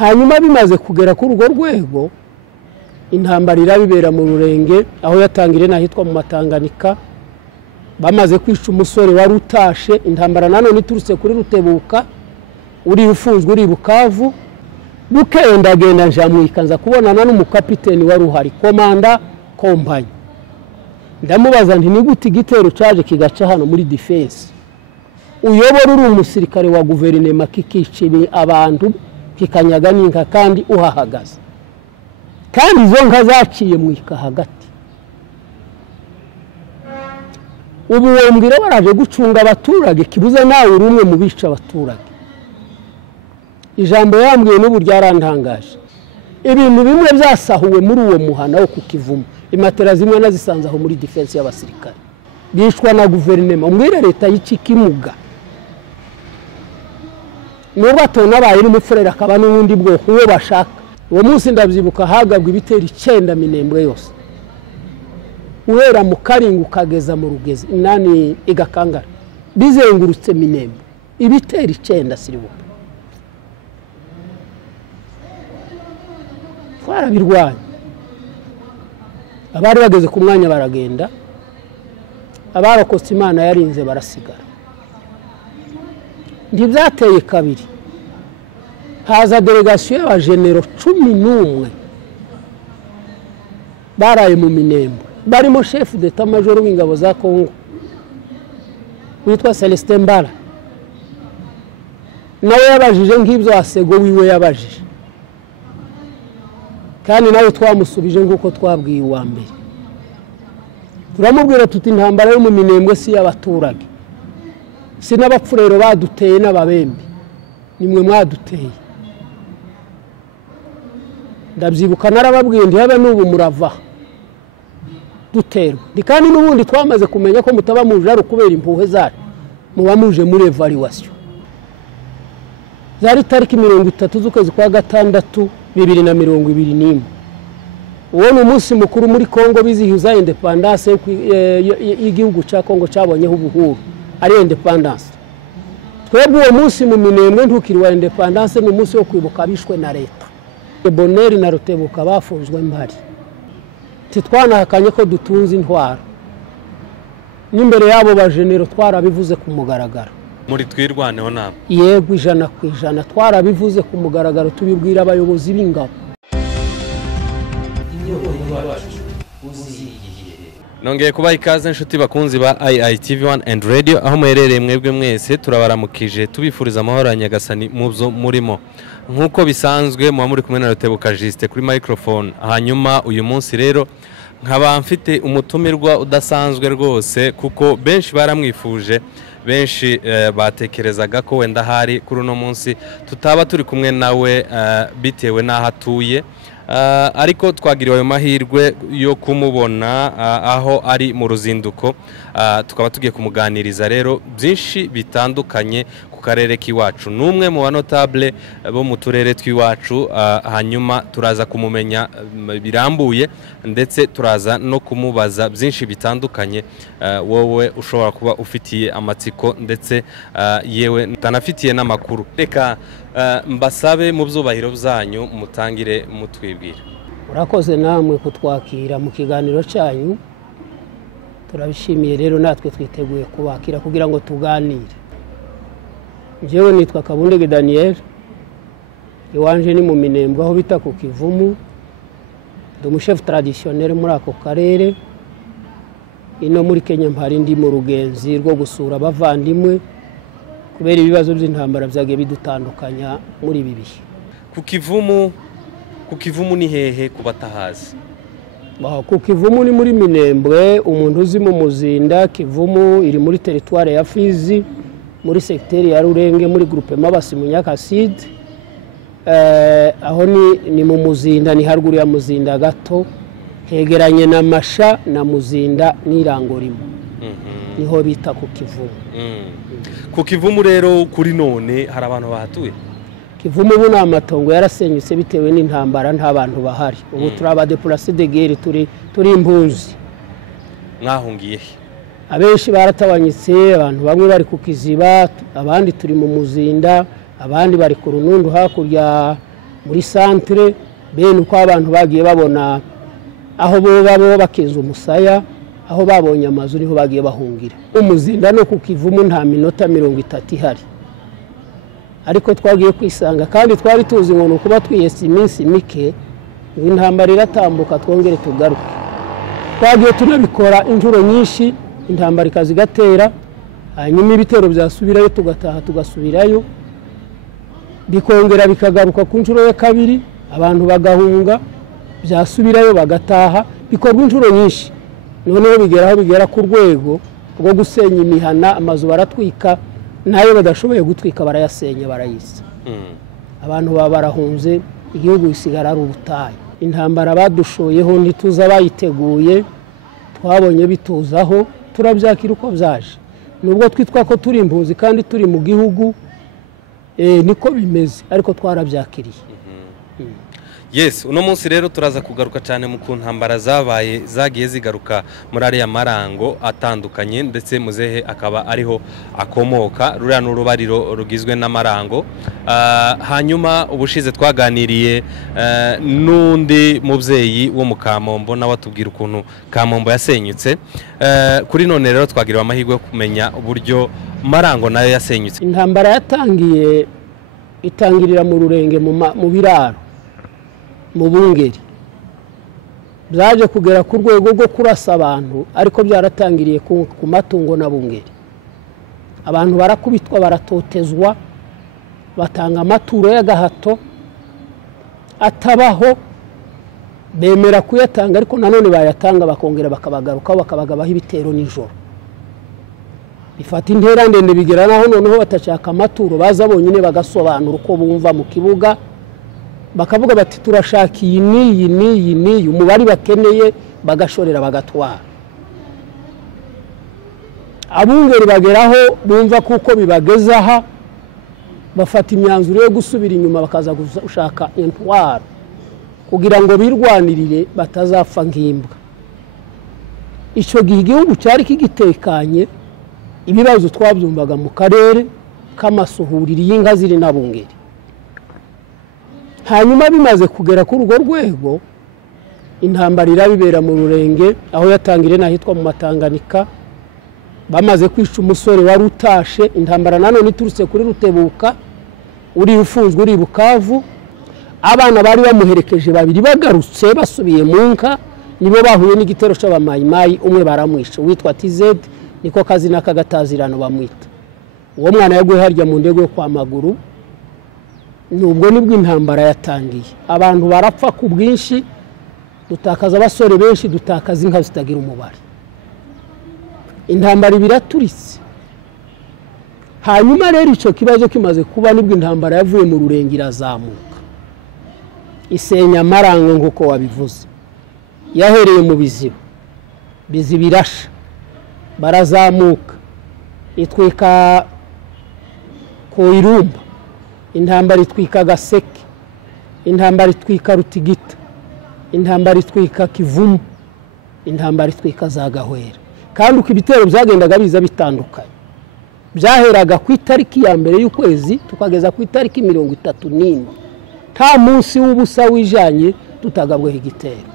hanyuma bimaze kugera kuri urwo rwego intambara irabibera mu Rurenge aho yatangire nahitwa mu Matanganika bamaze kwica umusore wari utashe intambara nanone iturutse kuri Rutebuka uri ufunzwe uri Bukavu bukenda agenda njamwikanza kubonana n'umukapiteni wari uhari komanda kompanyi ndamubaza nti ni gute igitero caje kigaca hano muri defense uyobora uri umusirikare wa guverinema kikicibi abantu kikanyaga n'inka kandi uhahagaze kandi izo nka zaciye mwika hagati ubu wombwira baraje gucunga abaturage kibuze nawe uri umwe mu bica abaturage ijambo yambwiye n'ubu ryarantangaje ibintu bimwe byasahuwe muri uwo muhana wo kukivumo imatera zimwe nazisanze aho muri defense y'abasirikare bishwa na guverinema umwire leta y'ikimuga n'ubu atona baye n'umufurera akaba n'ubundi bwoko uwo bashaka uwo munsi ndabyibuka hagabwa ibitero 9 Minembwe yose uhera mu Karingu kageza mu Rugezi inani igakangara bizengurutse Minembwe ibitero 9 siribuka fara birwanya abari bageze ku mwanya baragenda abarokotse Imana yarinze barasigara ntibyateye kabiri haza delegation y'abagenero 11 baraye mu Minembwe barimo chef d'état major w'ingabo za Kongo witwa Celestin Mbala nawe yabajije nk'ibyo asego wiwe yabajije kandi nawe twamusubije nguko twabwiye uwa mbere turamubwira tuti intambara yo mu Minembwe si y'abaturage si n'abapfurero baduteye n'ababembe nimwe mwaduteye ndabyibuka narababwiye ndi habe n'ubu murava duterwa kandi n'ubundi twamaze kumenya ko mutaba muje ari kubera impuhwe zacu muba muje muri evaluation zari tariki 30 z'ukwezi kwa gatandatu 2021 uwo ni umunsi mukuru muri Kongo bizihiza independence y'igihugu cya Kongo cyabonyeho ubuhuru ari independence twebwe uwo munsi mu Minembwe ntukiriwa independence ni umunsi wo kwibuka bishwe na leta Bonheur na Rutebuka bafunzwe mbari titwanahakanye ko dutunze intwaro n'imbere yabo bagenero twarabivuze ku mugaragaro muri twirwaneho nabo yego 100% twarabivuze ku mugaragaro tubibwira abayobozi b'ingabo nongeye kubaha ikaze inshuti bakunzi ba IITV1 and Radio aho muherereye mwebwe mwese turabaramukije tubifuriza amahoro ya Nyagasani mubyo murimo nkuko bisanzwe muba muri kumwe na Rutebuka Juste kuri microphone hanyuma uyu munsi rero nkaba mfite umutumirwa udasanzwe rwose kuko benshi baramwifuje benshi batekerezaga ko wenda hari kuri uno munsi tutaba turi kumwe nawe bitewe n'aho atuye ariko twagiriwe ayo mahirwe yo kumubona aho ari mu ruzinduko tukaba tugiye kumuganiriza rero byinshi bitandukanye ku karere k'iwacu numwe mu banotable bo mu turere twiwacu hanyuma turaza kumumenya birambuye ndetse turaza no kumubaza byinshi bitandukanye wowe ushobora kuba ufitiye amatsiko ndetse yewe tanafitiye n'amakuru reka mbasabe mu byubahiro byanyu mutangire mutwibwira urakoze namwe kutwakira mu kiganiro cyanyu turabishimiye rero natwe twiteguye kubakira kugira ngo tuganire jewe nitwa Kabundege Daniel iwanje ni mu Minembwe aho bita ku Kivumu chef traditionnel muri ako karere ino muri Kenya mpari ndi mu rugenzi rwo gusura abavandimwe kubera ibibazo by'intambara byagiye bidutandukanya muri ibi bihe ku Kivumu ni hehe kubatahazi ku Kivumu ni muri Minembwe umuntu uzi mu Muzinda Kivumu iri muri territoire ya Fizi muri secteur ya Rurenge muri groupe Mabasi Munyakasid aho ni mu Muzinda ni haruguru ya Muzinda gato hegeranye na Masha na Muzinda n'Irangorimo niho bita ku Kivumu ku Kivumu rero kuri none hari abantu bahatuye Kivumu ubu n'amatongo yarasenyutse bitewe n'intambara nta bantu bahari ubu turaba déplacés de guerre turi impunzi mwahungiye abenshi baratabanyitse abantu bamwe bari ku Kiziba abandi turi mu Muzinda abandi bari ku Runundu hakurya muri centre bene uko abantu bagiye babona aho bo bakenza umusaya aho babonye amazu niho bagiye bahungira. Umuzinda no kukivumu nta minota 30 ihari, ariko twagiye kwisanga kandi twari tuzi ngo kuba twiyese iminsi mike intambara iratambuka twongere tugaruke. Twagiye tunabikora injuro nyinshi, intambara ikazigatera, hanyuma ibitero byasubirayo tugataha tugasubirayo, bikongera bikagaruka ku njuro ya kabiri, abantu bagahunga, byasubirayo bagataha, bikorwa injuro nyinshi. Noneho bigera ku rwego rwo gusenya imihana, amazu baratwika, nayo badashoboye gutwika barayasenya barayisa. Abantu baba barahunze, igihugu gisigara ari ubutayu. Intambara badushoyeho ntituza bayiteguye, twabonye bituzaho, turabyakira uko byaje. Nubwo twitwa ko turi impunzi kandi turi mu gihugu, niko bimeze, ariko twarabyakiriye. Yes, uno munsi rero turaza kugaruka cyane mu kuntambara zabaye zagiye zigaruka muri ariya marango atandukanye, ndetse muzehe akaba ariho akomoka. Ruriya n'urubariro rugizwe n'amarango. Hanyuma ubushize twaganiriye n'undi mubyeyi wo mu Kamombo, nawe atubwira ukuntu Kamombo yasenyutse. Kuri none rero twagiriwe amahirwe yo kumenya uburyo marango nayo yasenyutse. Intambara yatangiye itangirira mu Rurenge mu biraro, mu Bungeri. Byaje kugera ku rwego rwo kurasa abantu, ariko byaratangiriye ku matungo na Bungeri. Abantu barakubitwa, baratotezwa, batanga amaturo y'agahato atabaho, bemera kuyatanga ariko nanone bayatanga bakongera bakabagarukaho bakabagabaho ibitero nijoro. Bifata intera ndende bigera naho noneho batashaka amaturo, baza bonyine bagasobanura uko bumva mu kibuga, bakavuga bati turashaka iyi niyi umubari bakeneye, bagashorera bagatwara. Abungeri bageraho bumva kuko bibagezaha, bafata imyanzuro yo gusubira inyuma bakaza gushaka intwaro kugira ngo birwanirire batazapfa nk'imbwa. Icyo gihe igihugu cyari kigitekanye, ibibazo twabyumvaga mu karere k'amasuhuriro y'inka ziri na Bungeri. Hanyuma bimaze kugera kuri urwo rwego, intambara irabibera mu Rurenge, aho yatangire nahitwa mu Matanganika. Bamaze kwica umusore wari utashe, intambara nanone iturutse kuri Rutebuka, uri ufunzwe uri Bukavu. Abana bari bamuherekeje babiri bagarutse basubiye mu nka, nibo bahuye n'igitero cy'abamayimayi, umwe baramwisha witwa TZ, niko kazina kagatazirano bamwita. Uwo mwana yaguye harya mu ndego yo kwa Maguru. Nubwo nibwo intambara yatangiye, abantu barapfa ku bwinshi, dutakaza abasore benshi, dutakaza inka zitagira umubare. Intambara biraturitse. Hanyuma rero icyo kibazo kimaze kuba, nibwo intambara yavuye mu Rurenge irazamuka, isenya amarango nk'uko wabivuze. Yahereye mu Biziba, Biziba irasha, barazamuka, itwika ku Irumba, intambara itwika Gaseke, intambara itwika Rutigita, intambara itwika Kivumu, intambara itwika za Gahwera. Kandi uko ibitero byagendaga biza bitandukanye, byaheraga ku itariki ya mbere y'ukwezi tukageza ku itariki 31, nta munsi w'ubusa wijanye tutagabweho igitero.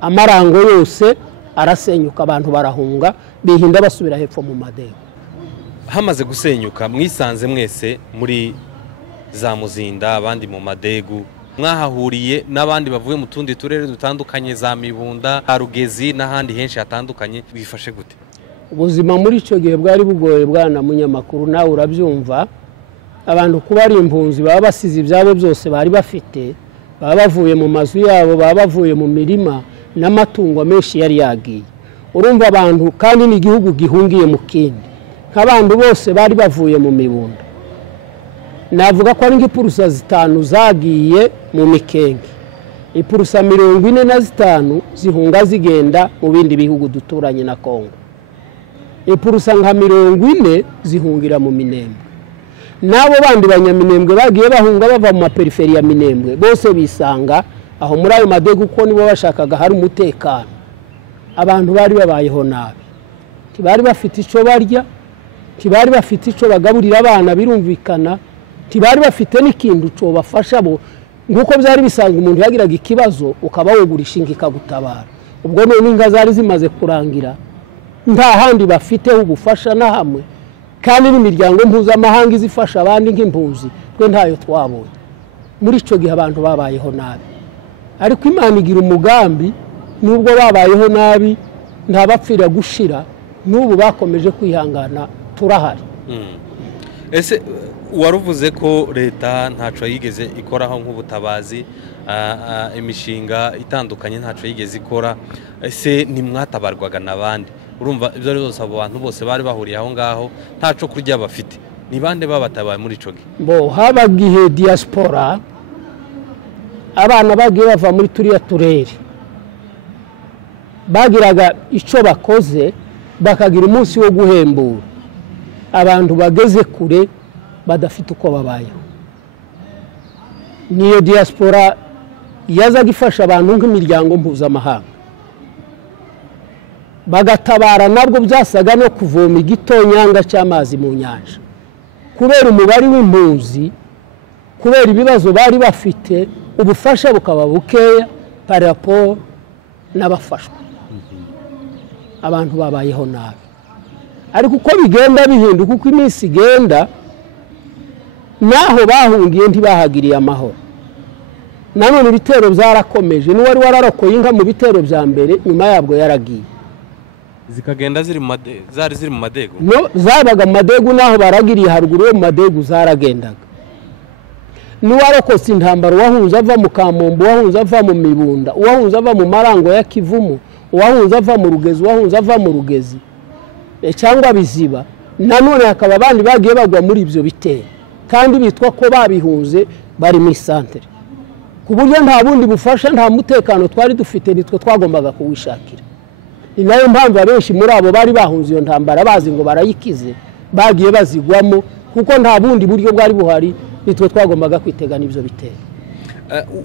Amarango yose arasenyuka, abantu barahunga, bihinda basubira hepfo mu Madego. Hamaze gusenyuka, mwisanze mwese muri za Muzinda, abandi mu Madegu, mwahahuriye n'abandi bavuye mu tundi turere dutandukanye, za Mibunda, Rugezi n'ahandi henshi hatandukanye. Bifashe gute? Ubuzima muri icyo gihe bwari bugoye bwana munyamakuru, nawe urabyumva. Abantu kuba ari impunzi baba basize ibyabo byose bari bafite, baba bavuye mu mazu yabo, baba bavuye mu mirima, n'amatungo menshi yari yagiye. Urumva abantu, kandi n'igihugu gihungiye mu kindi, nk'abantu bose bari bavuye mu Mibunda. Navuga ko ari nk'ipurusa 5 zagiye mu Mikenge, ipurusa 45 zihunga zigenda mu bindi bihugu duturanye na Kongo, ipurusa nka 40 zihungira mu Minembwe. Nabo bandi banyaminembwe bagiye bahunga bava mu maperiferi ya Minembwe, bose bisanga aho muri ayo Madegu, kuko nibo bashakaga hari umutekano. Abantu bari babayeho nabi, tibari bafite ico barya, tibari bafite ico bagaburira abana, birumvikana tibari bafite n'ikintu cyo bafasha bo nk'uko byari bisanzwe umuntu yagiraga ikibazo ukaba wogurisha inka ikagutabara. Ubwo none inka zari zimaze kurangira nta handi bafiteho ubufasha na hamwe, kandi n'imiryango mpuzamahanga izifasha abandi nk'impunzi twe ntayo twabonye. Muri ico gihe abantu babayeho nabi, ariko Imana igira umugambi, nubwo babayeho nabi nta bapfira gushira, n'ubu bakomeje kwihangana turahari. Ese waruvuze ko leta ntaco yigeze ikoraho nk'ubutabazi, imishinga itandukanye ntaco yigeze ikora, ese nimwatabarwaga nabandi? Urumva ibyo ari byose abo bantu bose bari bahuriye aho ngaho ntaco kurya bafite, ni bande babatabaye muri ico gihe? Bo habagihe diaspora abana bagiye bava muri turiya turere bagiraga ico bakoze, bakagira umunsi wo guhembura abantu bageze kure badafite uko babayeho. Niyo diaspora yazaga ifasha abantu nk'imiryango mpuzamahanga, bagatabara nabwo byasaga no kuvoma igitonyanga cy'amazi mu nyanja, kubera umubare w'impunzi, kubera ibibazo bari bafite, ubufasha bukaba bukeya par rapport n'abafashwa. Abantu babayeho nabi, ariko uko bigenda bihinduka, uko iminsi igenda, naho bahungiye ntibahagiriye amahoro. Nanone ibitero byarakomeje, n'uwari wararokoye inka mu bitero bya mbere nyuma yabwo yaragiye, zikagenda ziri mu madego. No, zabaga mu madegu, naho baragiriye haruguru yo mu madegu zaragendaga. N'uwarokotse intambara, uwahunze ava mu Kamombo, uwahunze ava mu Mibunda, uwahunze ava mu Marango ya Kivumu, uwahunze ava mu Rugezi, uwahunze ava mu Rugezi cyangwa Biziba, nanone hakaba abandi bagiye bagwa muri ibyo bitero, kandi bitwa ko babihunze bari mu santere, ku buryo nta bundi bufasha, nta mutekano twari dufite, nitwe twagombaga kuwishakira. Ni nayo mpamvu abenshi muri abo bari bahunze iyo ntambara bazi ngo barayikize, bagiye bazigwamo, kuko nta bundi buryo bwari buhari, nitwe twagombaga kwitegana ibyo bitero.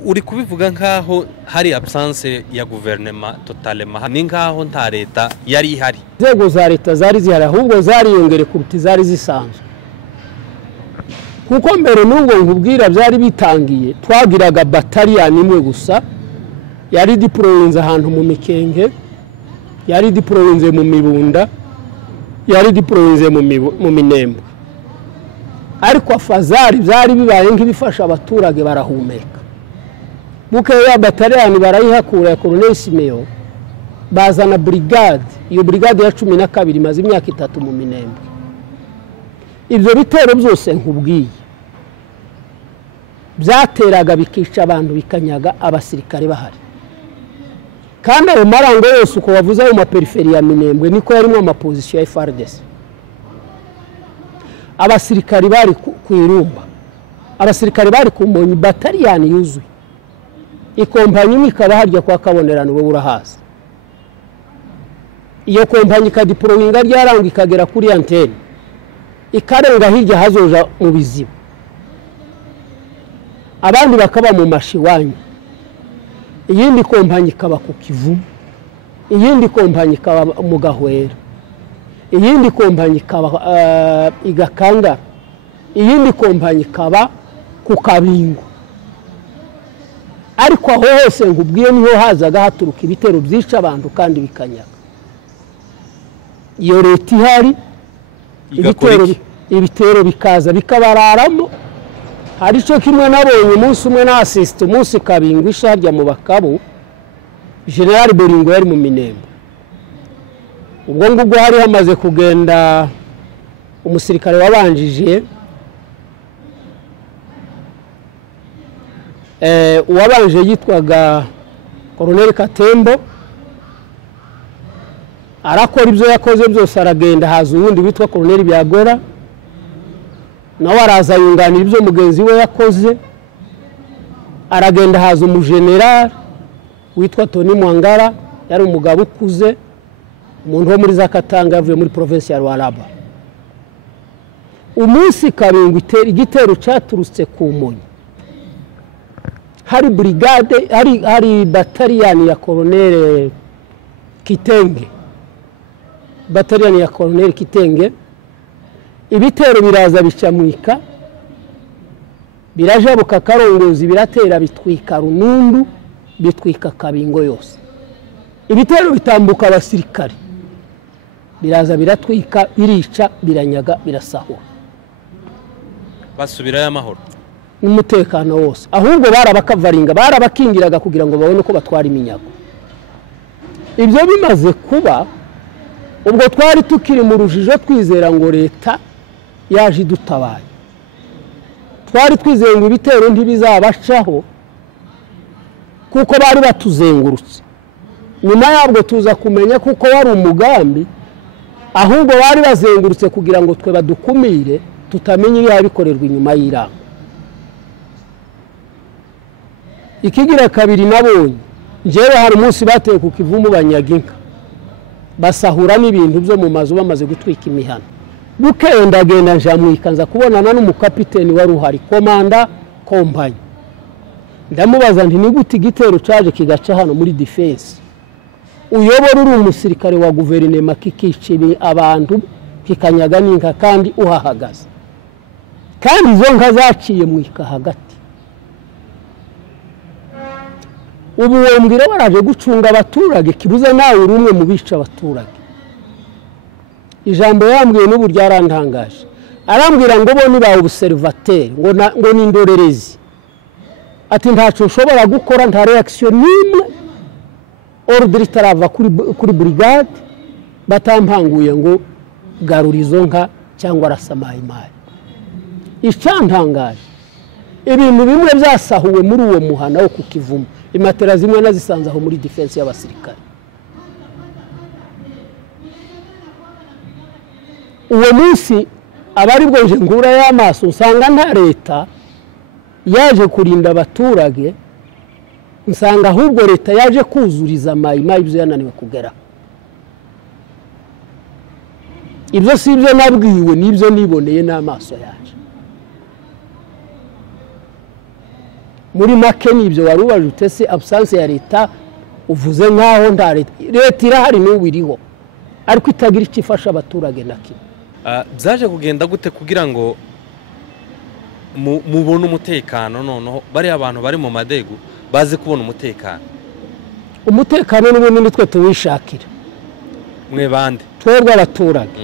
Uri kubivuga nkaho hari absence ya guverinoma totalement, ni nkaho nta leta yari ihari. Inzego za leta zari zihari, ahubwo zariyongere kuruta zari zisanzwe, kuko mbere n'ubwo nkubwira byari bitangiye, twagiraga bataliyani imwe gusa yari deployinze ahantu mu Mikenge, yari deployinze mu Mibunda, yari deployinze mu Minembwe, ariko afazari byari bibaye nk'ibifasha abaturage barahumeka. Bukeya bataliyani barayihakura ya Colonel Simeo, bazana brigade, iyo brigade ya 12 imaze imyaka 3 mu Minembwe. Ibyo bitero byose nkubwiye byateraga bikica abantu, bikanyaga abasirikare bahari, kandi ayo Marango yose uko wavuze ayo maperiferi ya Minembwe niko yarimo amapozisiyo ya FARDC. Abasirikare bari ku Irumba, abasirikare bari ku Monyi, bataliyani yuzuye, ikompanyi ikaba harya kwa Kabonerano, we urahaza. Iyo kompanyi kadipolowinga ryaranga ikagera kuri antene, ikarenga hirya hazoja mu Biziba, abandi bakaba mu Mashiwanyu, iyindi kompanyi ikaba ku Kivumu, iyindi kompanyi ikaba mu Gahwera, iyindi kompanyi ikaba Igakanga, iyindi kompanyi ikaba ku Kabingo. Ariko aho hose nkubwiye niho hazaga haturuka ibitero byica abantu kandi bikanyaga. Iyo leta ihari, ibitero bikaza bikabararamo. Hari cyo kimwe nabonye umunsi umwe na assist, umunsi Kabingo isharya mu Bakabu, General Boringo yari mu Minembwe. Ubwo ngubwo hari hamaze kugenda umusirikare wabanjije, uwabanje yitwaga Colonel Katembo, arakora ibyo yakoze byose, aragenda haza uwundi witwa Colonel Byagora, nawe araza yunganira ibyo mugenzi we yakoze, aragenda haza umugeneral witwa Tony Mwangara, yari umugabo ukuze, umuntu wo muri Zakatanga yavuye muri province ya Lualaba. Umunsi Kabingo igitero cyaturutse ku Monyi, hari brigade, hari bataliyani ya Colonel Kitenge, bataliyani ya Colonel Kitenge, ibitero biraza bicamwika, birajabuka Karongozi biratera bitwika Runundu bitwika Kabingo yose ibitero bitambuka abasirikare biraza biratwika birica biranyaga birasahura basubirayo amahoro umutekano wose ahubwo barabakavaringa barabakingiraga kugira ngo babone ko batwara iminyago ibyo bimaze kuba ubwo twari tukiri mu rujijo twizera ngo leta yaje idutabaye twari twizeye ngo ibitero ntibizabacaho kuko bari batuzengurutse nyuma yabwo tuza kumenya kuko wari umugambi ahubwo bari bazengurutse kugira ngo twe badukumire tutamenye ibikorerwa inyuma y'iranga ikigira kabiri nabonye njyewe hari umunsi bateye ku Kivumu banyaga inka basahura n'ibintu byo mu mazu bamaze gutwika imihana bukeye ndagenda njamwikanza kubonana n'umukapiteni wari uhari komanda kompanyi ndamubaza nti ni gute igitero caje kigaca hano muri defense uyobora uri umusirikare wa guverinema kikicibi abantu kikanyaga n'inka kandi uhahagaze kandi izo nka zaciye mwika hagati ubu wombwira baraje gucunga abaturage kibuze nawe uri umwe mu bica abaturage ijambo yambwiye n'ubu ryarantangaje arambwira ngo bo ni ba observateur ngo ni indorerezi ati ntaco ushobora gukora nta reaction nimwe ordre itarava kuri brigade batampanguye ngo garura izo nka cyangwa rasamayimayi icyantangaje ibintu bimwe byasahuwe muri uwo muhana wo ku Kivumu imatera zimwe nazisanze aho muri defense y'abasirikare uwo munsi abari bwoje ngura y'amaso usanga nta leta yaje kurinda abaturage nsanga ahubwo leta yaje kuzuriza mayimayi ibyo yananiwe kugera ibyo si ibyo nabwiwe n'ibyo niboneye n'amaso yaje muri make n'ibyo wari ubaje utese absence ya leta uvuze nkaho nta leta irahari n'ubu iriho ariko itagira icyo ifasha abaturage na kimwe byaje kugenda gute kugira ngo mubone umutekano noneho bari abantu bari mu madegu bazi kubona umutekano n'ubundi nitwe tuwishakira mwe bande twebwe abaturage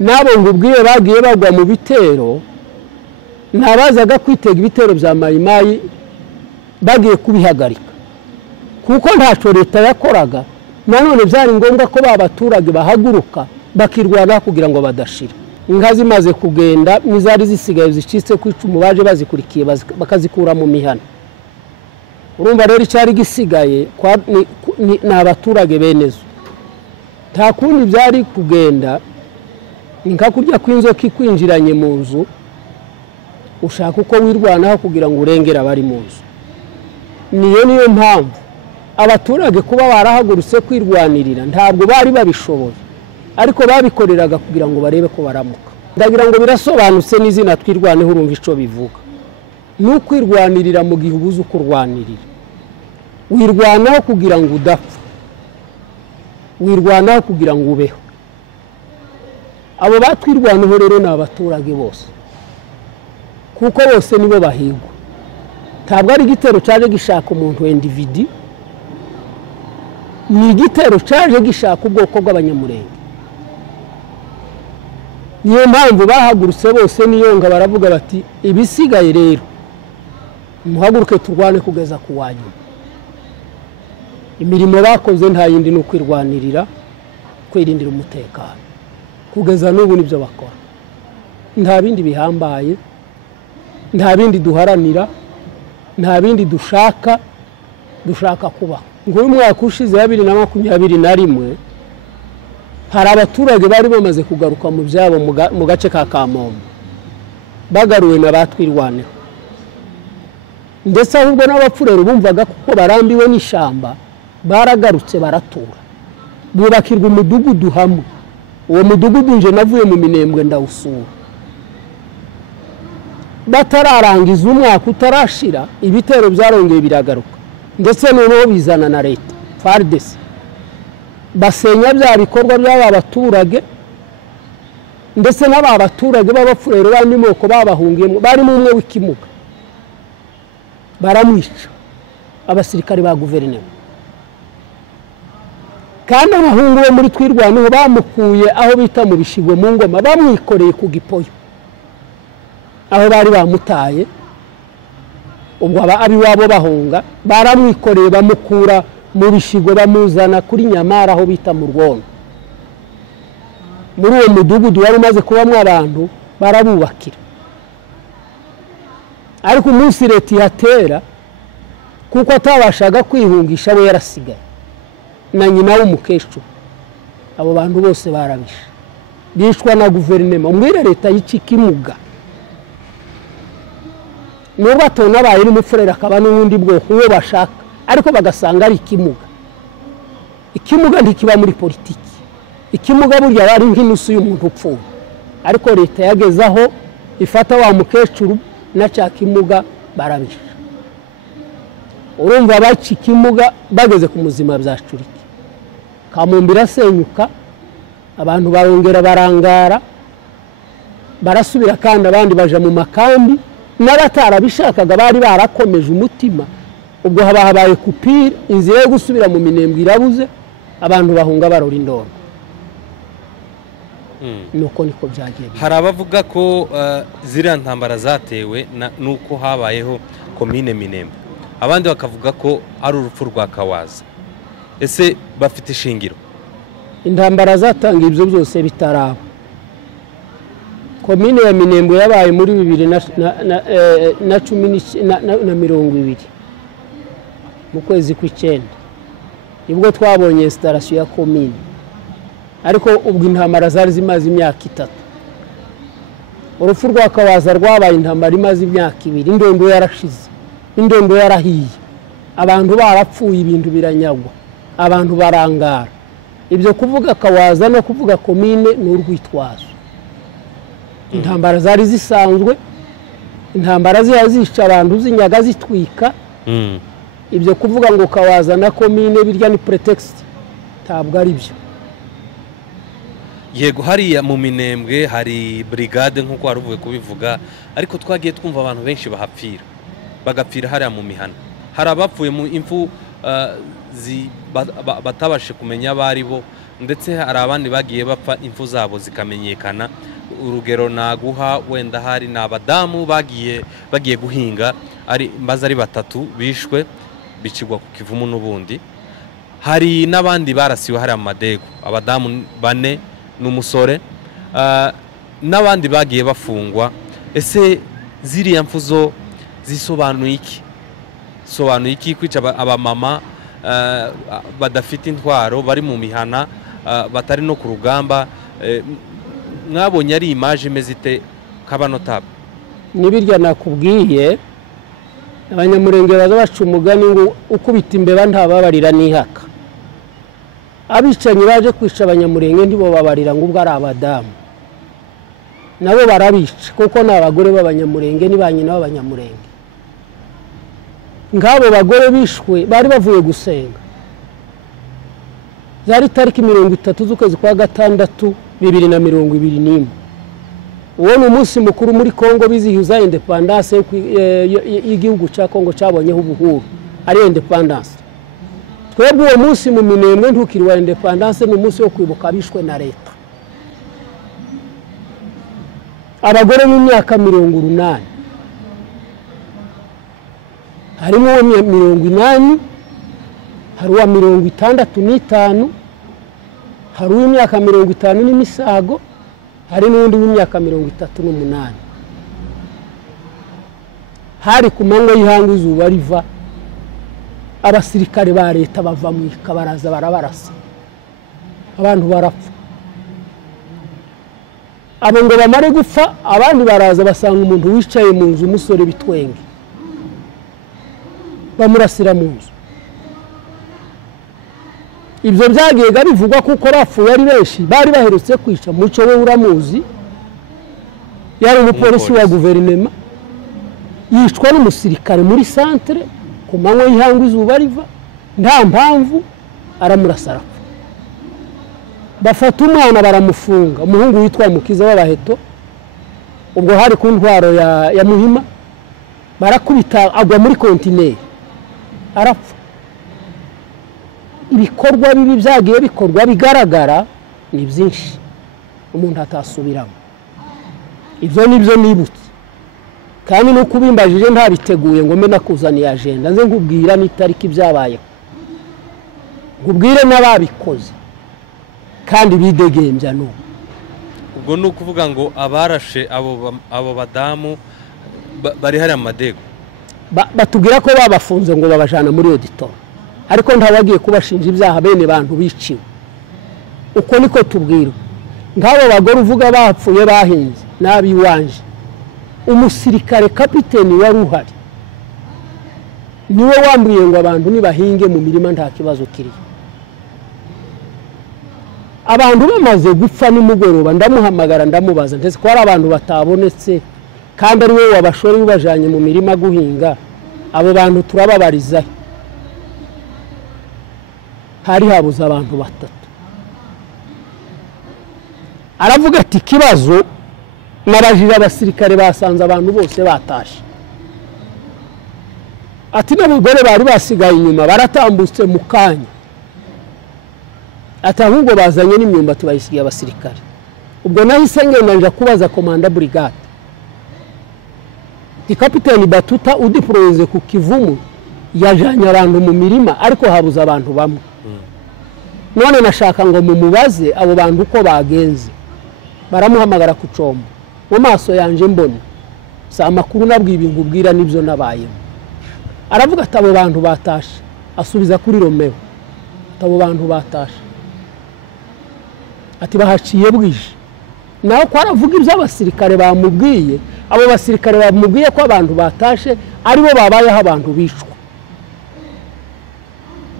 nabo ngubwiye bagiye bagwa mu bitero nabazaga kwitega ibitero bya mayimayi bagiye kubihagarika kuko ntaco leta yakoraga nanone byari ngombwa ko babaturage bahaguruka bakirwana kugira ngo badashira inka zimaze kugenda nizari zisigaye zicitse kwicumu baje bazikurikiye bakazikura mu mihana urumva rero cyari gisigaye ni abaturage benezo nta kundi byari kugenda inka kurya kw'inzoka kwinjiranye mu nzu ushaka uko wirwanaho kugira ngo urengere abari mu nzu niyo mpamvu abaturage kuba barahagurutse kwirwanirira ntabwo bari babishoboye ariko babikoreraga kugira ngo barebe ko baramuka ndagira ngo birasobanutse n'izina twirwaneho urumva ico bivuga n'ukwirwanirira mu gihe ubuze uko urwanirira wirwanaho kugira ngo udapfa wirwanaho kugira ngo ubeho abo batwirwanaho rero ni abaturage bose kuko bose nibo bahigwa ntabwo ari igitero cyaje gishaka umuntu individi ni igitero cyaje gishaka ubwoko bw'abanyamurenge niyo mpamvu bahagurutse bose niyonga baravuga bati ibisigaye rero muhaguruke turwane kugeza ku wanyu imirimo bakoze nta yindi no kwirwanirira kwirindira umutekano kugeza n'ubu nibyo bakora nta bindi bihambaye nta bindi duharanira nta bindi dushaka kuba ngo uyu mwaka ushize 2021 hari abaturage bari bamaze kugaruka mu byabo mu gace ka Kamombo bagaruwe na batwirwaneho ndetse ahubwo n'abapfurero bumvaga kuko barambiwe n'ishamba baragarutse baratura bubakirwa umudugudu hamwe uwo mudugudu nje navuye mu Minembwe ndawusura batararangiza umwaka utarashira ibitero byarongeye biragaruka ndetse noneho bizana na leta FARDC basenya bya bikorwa by'aba baturage ndetse n'aba baturage b'abafurero bandi moko babahungiyemo bari mu umwe w'ikimuga baramwica abasirikare ba guverinoma kandi abahungu bo muri twirwanaho bamukuye aho bita mu Bishigwe mu Ngoma bamwikoreye ku Gipoyo aho bari bamutaye ubwo abi wabo bahunga baramwikoreye bamukura mu Bishigwe bamuzana kuri Nyamara aho bita mu Rwondo muri uwo mudugudu wari umaze kubamwo abantu barabubakira ariko umunsi leta yatera kuko atabashaga kwihungisha we yarasigaye na nyina w'umukecuru abo bantu bose barabisha bishwa na guverinoma umwire leta y'Ikimuga n'ubwo atona baye n'umufurera akaba n'ubundi bwoko uwo bashaka ariko bagasanga ari Ikimuga ntikiba muri politiki Ikimuga burya bari nk'inusu y'umuntu upfuye ariko leta yagezaho ifata wa mukecuru na cya Kimuga barabisha urumva baci Kimuga bageze ku muzima byacurike Kamumbira senyuka abantu barongera barangara barasubira kandi abandi baje mu makambi n'abatarabishakaga bari barakomeje umutima ubwo habaye kupira inzira yo gusubira mu Minembwe irabuze abantu bahunga barora indono nuko niko byagiye hari abavuga ko ziriya ntambara zatewe nuko habayeho komine Minembwe abandi bakavuga ko ari urupfu rwa Kawaza ese bafite ishingiro intambara zatanga ibyo byose bitaraba komine ya Minembwe yabaye muri 2020 mu kwezi kw'Icyenda ibwo twabonye installation ya komine ariko ubwo intambara zari zimaze imyaka 3 urupfu rwa Kawaza rwabaye intambara imaze imyaka 2 indondo yarashize indondo yarahiye abantu barapfuye ibintu biranyagwa abantu barangara ibyo kuvuga Kawaza no kuvuga komine n'urwitwazo intambara zari zisanzwe intambara zica abantu zinyaga zitwika ibyo kuvuga ngo Kawaza na komine birya ni pretext tabwo ari byo yego hariya mu Minembwe hari brigade nkuko waruvuye kubivuga ariko twagiye twumva abantu benshi bahapfira bagapfira hariya mu mihana hari abapfuye mu imfu batabashe kumenya bari bo ndetse hari abandi bagiye bapfa imfu zabo zikamenyekana urugero naguha wenda hari n'abadamu bagiye guhinga ari mbaza ari 3 bishwe bicigwa ku Kivumu n'ubundi hari n'abandi barasiwe hari amadego abadamu 4 n'umusore n'abandi bagiye bafungwa ese ziriya mfuzo zisobanuye iki kwica abamama badafite intwaro bari mu mihana batari no ku rugamba mwabonye ari image imeze ite kabanotaba nibirya nakubwiye abanyamurenge baza baca umugani ngo ukubita imbeba ntababarira n'ihaka abicanyi baje kwica abanyamurenge ndibo babarira ngo ubwo ari abadamu nabo barabica kuko n'abagore b'abanyamurenge ni banyina b'abanyamurenge ngabo bagore bishwe bari bavuye gusenga zari tariki 30 z'ukwezi kwa gatandatu 2021 uwo ni umunsi mukuru muri Kongo bizihiza independence y'igihugu cya Kongo cyabonyeho ubuhuru ari independence twebwe uwo munsi mu Minembwe ntukiriwa independence ni umunsi wo kwibuka bishwe na leta abagore b'imyaka 80 harimo 80 hari uwa 65 hari uw'imyaka 50 n'imisago hari n'undi w'imyaka 38 hari ku manywa y'ihanga izuba riva abasirikare ba leta bava mu ikabaraza barabarasa abantu barapfa abo ngo bamare gupfa abandi baraza basanga umuntu wicaye mu nzu umusore bitwenge bamurasira mu nzu ibyo byagiye bivugwa kuko bapfuye ari benshi bari baherutse kwica muco we uramuzi yari umupolisi wa guverinoma yishwa n'umusirikare muri centre ku manywa y'ihanga izuba riva nta mpamvu aramurasa arapfa bafata umwana baramufunga, umuhungu witwa Mukiza w'Abaheto, ubwo hari ku ntwaro ya Muhima, barakubita agwa muri kontineri arapfa. Ibikorwa bibi byagiye bikorwa bigaragara ni byinshi umuntu atasubiramo. Ibyo nibyo nibutse, kandi no kubimbajije ntabiteguye ngo mbe nakuzaniye agenda nze nkubwira n'itariki byabayeho, nkubwire n'ababikoze kandi bidegembya n'ubu. ubwo ni ukuvuga ngo abarashe abo badamu bari hari amadego, batubwira ko babafunze ngo babajana muri auditor, ariko ntabagiye kubashinja ibyaha bene bantu biciwe. Uko niko tubwirwa. Ngabo bagore uvuga bapfuye bahinze nabi wanje, umusirikare kapiteni wari uhari niwe wambwiye ngo abantu nibahinge mu mirima nta kibazo kiri. Abantu bamaze gupfa nimugoroba ndamuhamagara ndamubaza ndetse ko ari abantu batabonetse kandi ari we wabashore ubajanye mu mirima guhinga, abo bantu turababariza. Hari habuze abantu batatu. Aravuga ati kibazo nabajije abasirikare basanze abantu bose batashe, ati n'abagore bari basigaye inyuma baratambutse mu kanya, ati ahubwo bazanye n'imyumbati bayisigiye abasirikare. Ubwo nahise ngenda nja kubaza komanda brigade, ti kapiteni Batuta udiployeze ku Kivumu yajanye abantu mu mirima ariko habuze abantu bamwe. None nashaka ngo mumubaze abo bantu uko bagenze. Baramuhamagara ku Combo, mu maso yanje mbona sa makuru nabwiye ibingubwira nibyo nabayemo. Aravuga ati abo bantu batashe, asubiza kuri Romeo, abo bantu batashe, ati bahaciye bwije. Naho ko aravuga iby'abasirikare bamubwiye, abo basirikare bamubwiye ko abantu batashe aribo babayeho abantu bicwa.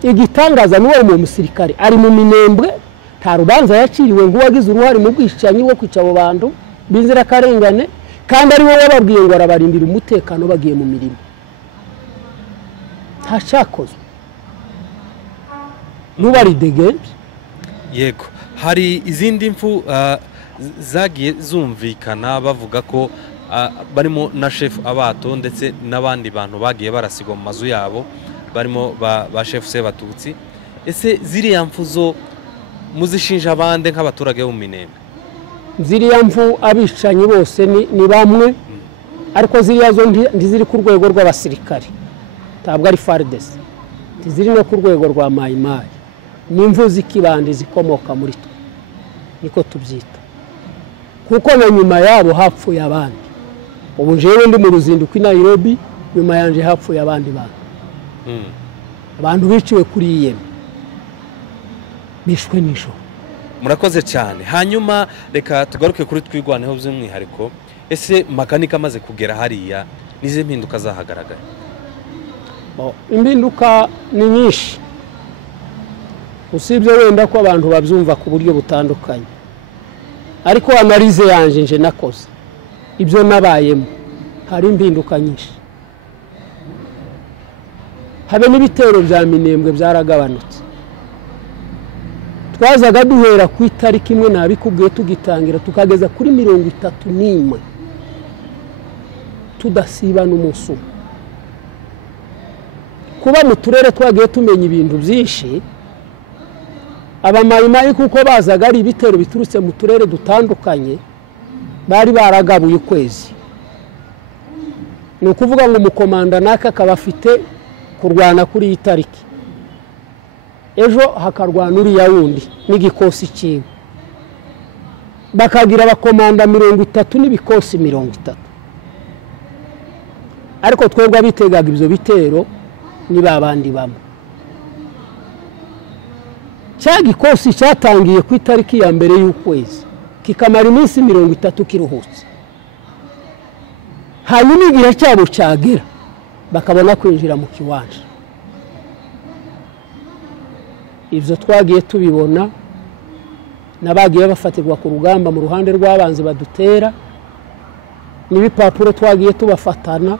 Igitangaza n'uwo mu musirikare ari mu Minembwe, nta rubanza yaciriwe ngo wagize uruhare mu bwishanyi bwo kwica abo bantu binzira karengane, kandi ari wowe wababwiye ngo arabarindira umutekano bagiye mu mirimo. Ntacyakozwe n'ubari degembe. Yego, hari izindi mfu zagiye zumvikana bavuga ko barimo na chef Abato ndetse n'abandi bantu bagiye barasigwa mu mazu yabo barimo ba chef Sebatutsi. Ese ziriya mfu zo muzishinja abande nk'abaturage bo mu Minembwe? Ziriya mfu abicanyi bose ni bamwe, ariko ziriya zo ndiziri ku rwego rw'abasirikare, ntabwo ari FARDC, ziri no ku rwego rwa Mayimayi. Ni imvu zikibande zikomoka muri twe, niko tubyita, kuko na nyuma yabo hapfuye abandi. Ubu jewe ndi mu ruzinduko i Nairobi, nyuma yanje hapfuye abandi bantu. Abantu biciwe kuri Yeme bishwe nijoro. Murakoze cyane. Hanyuma reka tugaruke kuri twigwaneho by'umwihariko. Ese makanika amaze kugera hariya nize mpinduka zahagaragara? Impinduka ni nyinshi, usibye wenda ko abantu babyumva ku buryo butandukanye, ariko analize yanje nje nakoze ibyo nabayemo, hari impinduka nyinshi. Habe n'ibitero bya Minembwe byaragabanutse. Twazaga duhera ku itariki imwe nabikubwiye tugitangira tukageza kuri 31 tudasiba n'umunsi. Kuba mu turere twagiye tumenya ibintu byinshi, abamayimayi kuko bazaga ari ibitero biturutse mu turere dutandukanye, bari baragabuye ukwezi. Ni ukuvuga ngo umukomanda naka akaba afite kurwana kuri iyi tariki, ejo hakarwana uriya wundi n'igikosi cyiwe, bakagira abakomanda 30 n'ibikosi 30. Ariko twebwe abitegaga ibyo bitero ni babandi bamwe. Cya gikosi cyatangiye ku itariki ya mbere y'ukwezi kikamara iminsi 30 kiruhutse, hanyuma igihe cyabo cyagera bakabona kwinjira mu kiwanja. Ibyo twagiye tubibona, nabagiye bafatirwa ku rugamba mu ruhande rw'abanzi badutera, n'ibipapuro twagiye tubafatana,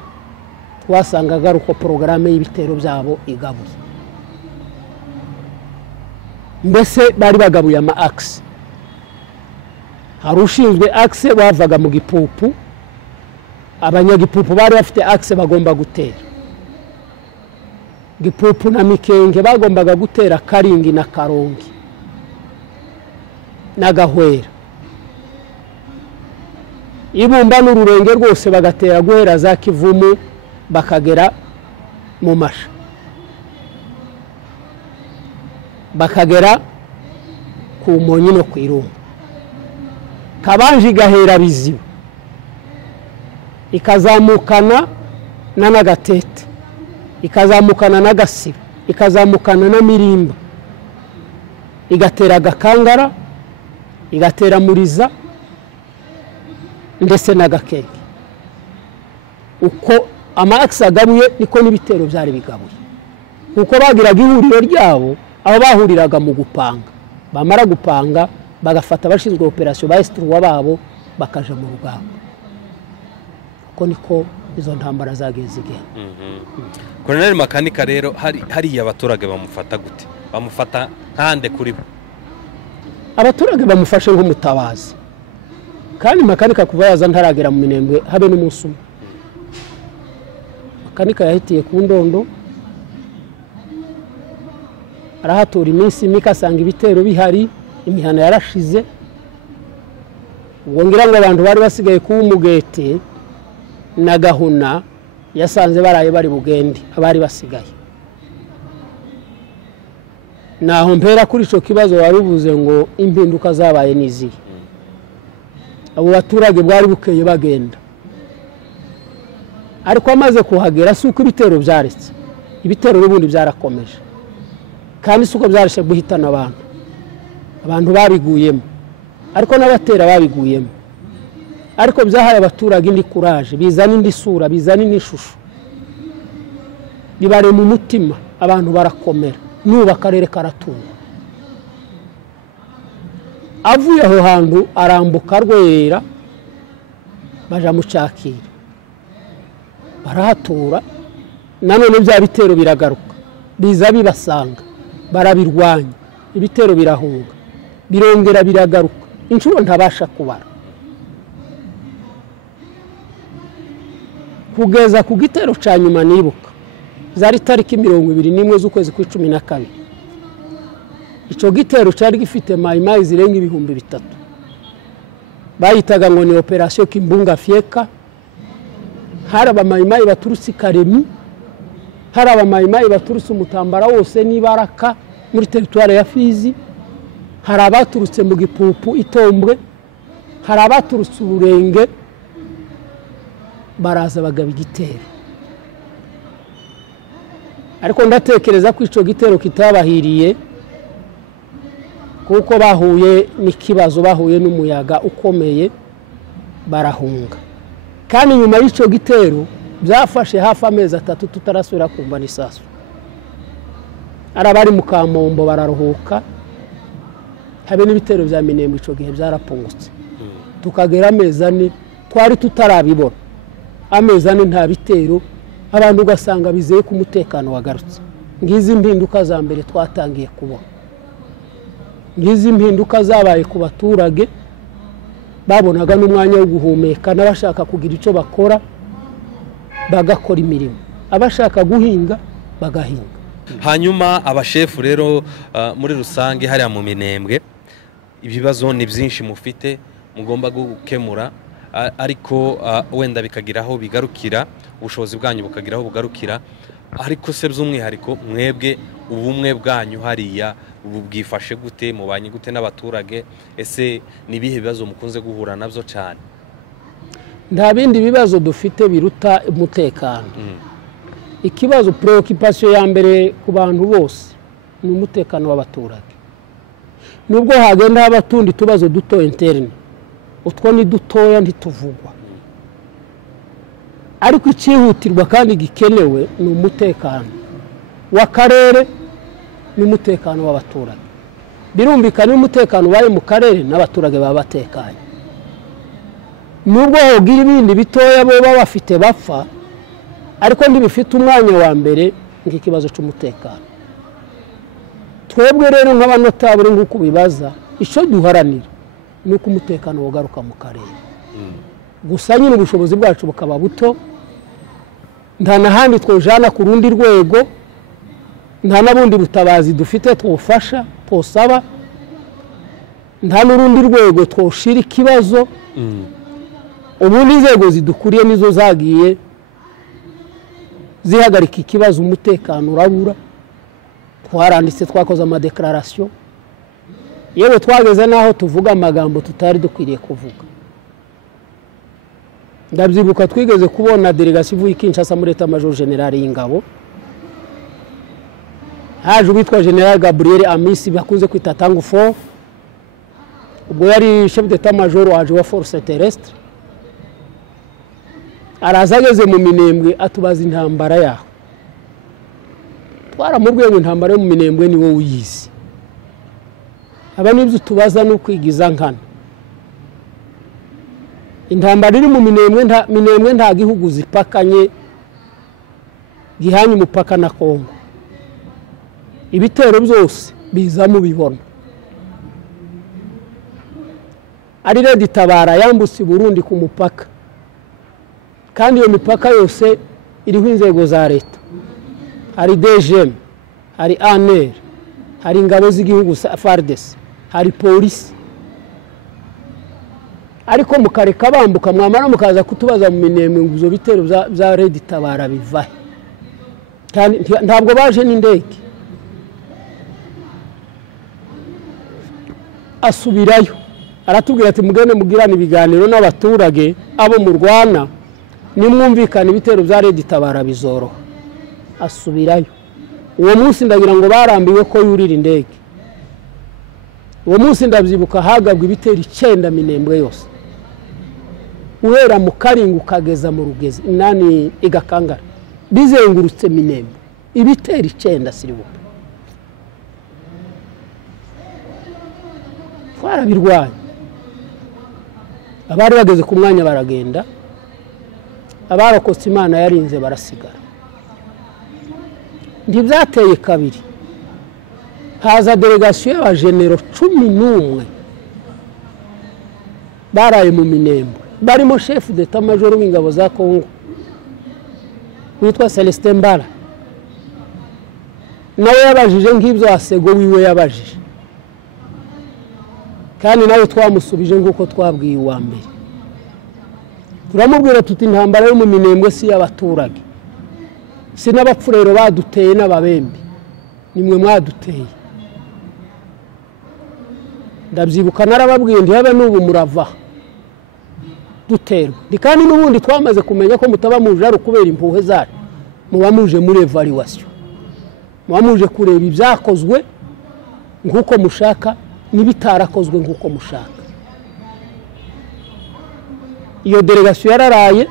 twasangaga uko porogaramu y'ibitero byabo igabuye. Mbese bari bagabuye ama axe, hari ushinzwe akse bavaga mu Gipupu, abanyagipupu bari bafite akse bagomba gutera Gipupu na Mikenge, bagombaga gutera Karingi na Karongi na Gahwera. Ibumba n'Ururenge rwose bagatera guhera za Kivumu bakagera mu Masha, bakagera ku Monyi no ku Irungu. Kabanje igahera Biziba ikazamukana na Nagatete, ikazamukana na Gasiba, ikazamukana na Mirimba, igatera Gakangara, igatera Muriza ndetse na Gakenge. Uko amaksa agabuye niko n'ibitero byari bigabuye, kuko bagiraga ihuriro ryabo aho bahuriraga mu gupanga, bamara gupanga bagafata bashinzwe operation bayistruwa babo bakaja mu rugamba. Uko niko izo ntambara zageze igenda. Colonel Makanika rero hari abaturage bamufata gute? Bamufata nkande kuri bo? Abaturage bamufashe nk'umutabazi, kandi Makanika kuva yaza ntaragera mu Minembwe habe n'umunsi umwe. Makanika yahitiye ku Ndondo, arahatura iminsi mike asanga ibitero bihari, imihana yarashize. Ubwo ngira ngo abantu bari basigaye ku Umugete na Gahuna yasanze baraye bari Bugende abari basigaye. Naho mpera kuri ico kibazo warubuze ngo impinduka zabaye niziye. Abo baturage bwari bukeye bagenda, ariko amaze kuhagera suko ibitero byaretse, ibitero n'ubundi byarakomeje, kandi suko byarishe guhitana abantu babiguyemo, ariko n'abatera babiguyemo. Ariko byahaye abaturage indi courage, bizana indi sura, bizana indi shusho, bibare mu mutima, abantu barakomera, nuba karere karatunga. Avuye aho hantu arambuka Rwera baja mu Cakira, barahatura. Nanone bya bitero biragaruka, biza bibasanga, barabirwanya, ibitero birahunga, birongera biragaruka, inshuro ntabasha kubara, kugeza ku gitero ca nyuma nibuka zari tariki 21 z'ukwezi kwa 12. Ico gitero cyari gifite mayimayi zirenga 3,000. Bayitaga ngo ni operation Kimbunga Fieka. Hari abamayimayi baturutse Karemi, hari abamayimayi baturutse Umutambara wose n'Ibaraka muri territoire ya Fizi, hari abaturutse mu Gipupu Itombwe, hari abaturutse Ururenge, baraza bagaba igitero. Ariko ndatekereza ko ico gitero kitabahiriye, kuko bahuye n'ikibazo, bahuye n'umuyaga ukomeye, barahunga. Kandi nyuma y'ico gitero byafashe hafi amezi 3 tutarasubira kumva n'isasu. Arabari mu Kamombo bararuhuka, habe n'ibitero bya Minembwe ico gihe byarapungutse. Tukagera amezi 4 twari tutarabibona, amezi 4 nta bitero, abantu ugasanga bizeye ku mutekano wagarutse. Ngizi impinduka za mbere twatangiye kubona, ngizi impinduka zabaye ku baturage, babonaga n'umwanya wo guhumeka, n'abashaka kugira ico bakora bagakora imirimo, abashaka guhinga bagahinga. Hanyuma abashefu rero muri rusange hariya mu Minembwe ibibazo ni byinshi mufite mugomba gukemura, ariko wenda bikagiraho bigarukira, ubushobozi bwanyu bukagiraho bugarukira. Ariko se by'umwihariko mwebwe ubumwe bwanyu hariya bwifashe gute, mubanye gute n'abaturage? Ese nibihe bibazo mukunze guhura nabyo cyane? Nta bindi bibazo dufite biruta umutekano. Ikibazo preoccupation ya mbere ku bantu bose ni umutekano w'abaturage. Nubwo hagenda abatundi tubazo duto interne, utwo ni dutoya ntituvugwa, ariko icihutirwa kandi gikenewe ni umutekano w'akarere n'umutekano w'abaturage. Birumvikana umutekano waye mu karere n'abaturage baba batekanye. Nubwo hogira ibindi bitoya bo baba bafite bapfa, ariko ndibifite umwanya wa mbere nk'ikibazo cy'umutekano. Twebwe rero nk'abanotabure nk'uko bibaza, ico duharanira nuko umutekano wogaruka mu karere gusa nyine ubushobozi bwacu bukaba buto nta nahandi twojana ku rundi rwego nta nabundi butabazi dufite twofasha twosaba nta n'urundi rwego twoshira ikibazo ubundi inzego zidukuriye nizo zagiye zihagarika ikibazo umutekano urabura twaranditse twakoze amadeclaration yewe twageze naho tuvuga amagambo tutari dukwiriye kuvuga ndabyibuka twigeze kubona delegation ivuye Kinshasa muri Etat Major General y'ingabo haje witwa General Gabriel Amisi bakunze kwita Tangu Fo ubwo yari chef d'Etat Major waje wa force terrestre arazageze mu Minembwe atubaza intambara yaho twaramubwiye ngo intambara yo mu Minembwe ni wowe uyizi aba nibyo tubaza no kwigiza nkana intambara iri mu Minembwe nta gihugu zipakanye gihanye umupaka na Kongo ibitero byose biza mu bibona ari Red Tabara yambutse Burundi ku mupaka kandi iyo mipaka yose iriho inzego za leta hari DGM hari ANR hari ingabo z'igihugu FARDC hari polisi ariko mukareka bambuka mwamara mukaza kutubaza mu Minembwe nguzo bitero bya Red Tabara bivahe kandi ntabwo baje n'indege asubirayo aratubwira ati mugende mugirana ibiganiro n'abaturage abo mu Rwanda nimwumvikana ibitero bya Red Tabara bizoroha asubirayo uwo munsi ndagira ngo barambiwe ko yurira indege uwo munsi ndabyibuka hagabwa ibitero 9 Minembwe yose uhera mu Karingu kageza mu Rugezi inani igakangara bizengurutse Minembwe ibitero 9 siribuka twarabirwanya abari bageze ku mwanya baragenda abarokotse Imana yarinze barasigara ntibyateye kabiri haza delegation y'abagenero 11 baraye mu Minembwe barimo chef d'Etat Major w'ingabo za Kongo witwa Celestin Mbala nawe yabajije nk'ibyo asego wiwe yabajije kandi nawe twamusubije nguko twabwiye uwa mbere turamubwira tuti intambara yo mu Minembwe si y'abaturage si n'abapfurero baduteye n'ababembe nimwe mwaduteye ndabyibuka narababwiye ndi habe n'ubu murava duterwa kandi n'ubundi twamaze kumenya ko mutaba muje ari kubera impuhwe zacu muba muje muri evaluation muba muje kureba ibyakozwe nguko mushaka n'ibitarakozwe nguko mushaka iyo delegation yararaye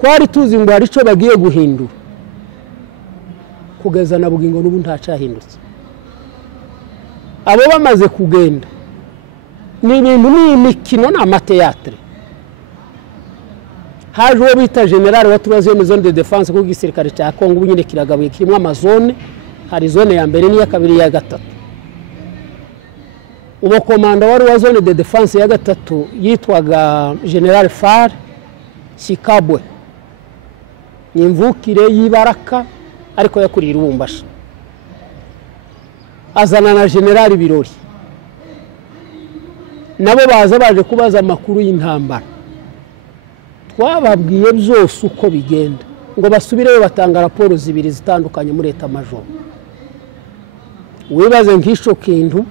twari tuzi ngo hari cyo bagiye guhindura kugeza na bugingo n'ubu ntacahindutse abo bamaze kugenda ni ibintu n'imikino n'amateatre haje uwo bita general wa troisième zone de défense ku gisirikare cya Kongo ubu nyine kiragabuye kirimo amazone hari zone ya mbere n'iya kabiri ya gatatu uwo komanda wari wa zone de défense ya gatatu yitwaga General Far Sikabwe nimvukire yibaraka ariko yakurira ubumbashi azana na General Birori nabo baje kubaza amakuru y'intambara twababwiye byose uko bigenda ngo basubireyo batanga raporo zibiri zitandukanye muri Etat Major wibaze nk'isho kintu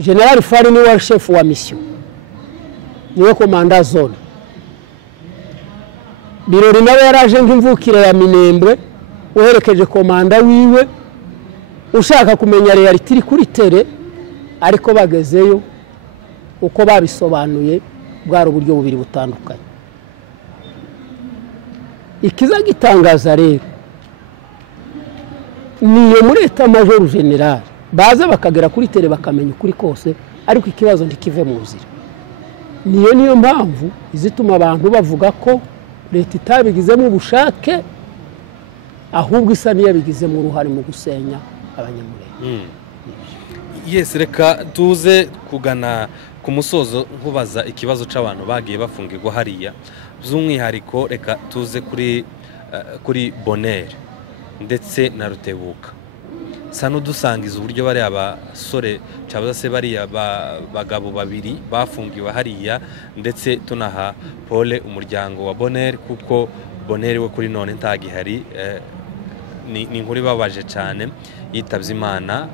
General Fari ni wa chef wa mission niwe komanda zone Birori nawe yaraje nk'imvukire ya Minembwe uherekeje komanda wiwe ushaka kumenya reality iri kuri tere ariko bagezeyo uko babisobanuye bwari uburyo bubiri butandukanye ikiza gitangaza rero niyo muri Etat Major General baza bakagera kuri tere bakamenya ukuri kose ariko ikibazo ntikive mu nzira niyo mpamvu izituma abantu bavuga ko leta itabigizemo ubushake ahubwo isa niyabigizemo uruhare mu gusenya abanyamurenge yes reka tuze kugana ku musozo nkubaza ikibazo c'abantu bagiye bafungirwa hariya by'umwihariko reka tuze kuri Bonheur ndetse na Rutebuka sa n'udusangiza uburyo bari abasore cyangwa se bari abagabo babiri bafungiwe hariya ndetse tunaha Paul umuryango wa Bonheur kuko Bonheur we kuri none ntagihari ni inkuru babaje cyane yitavye Imana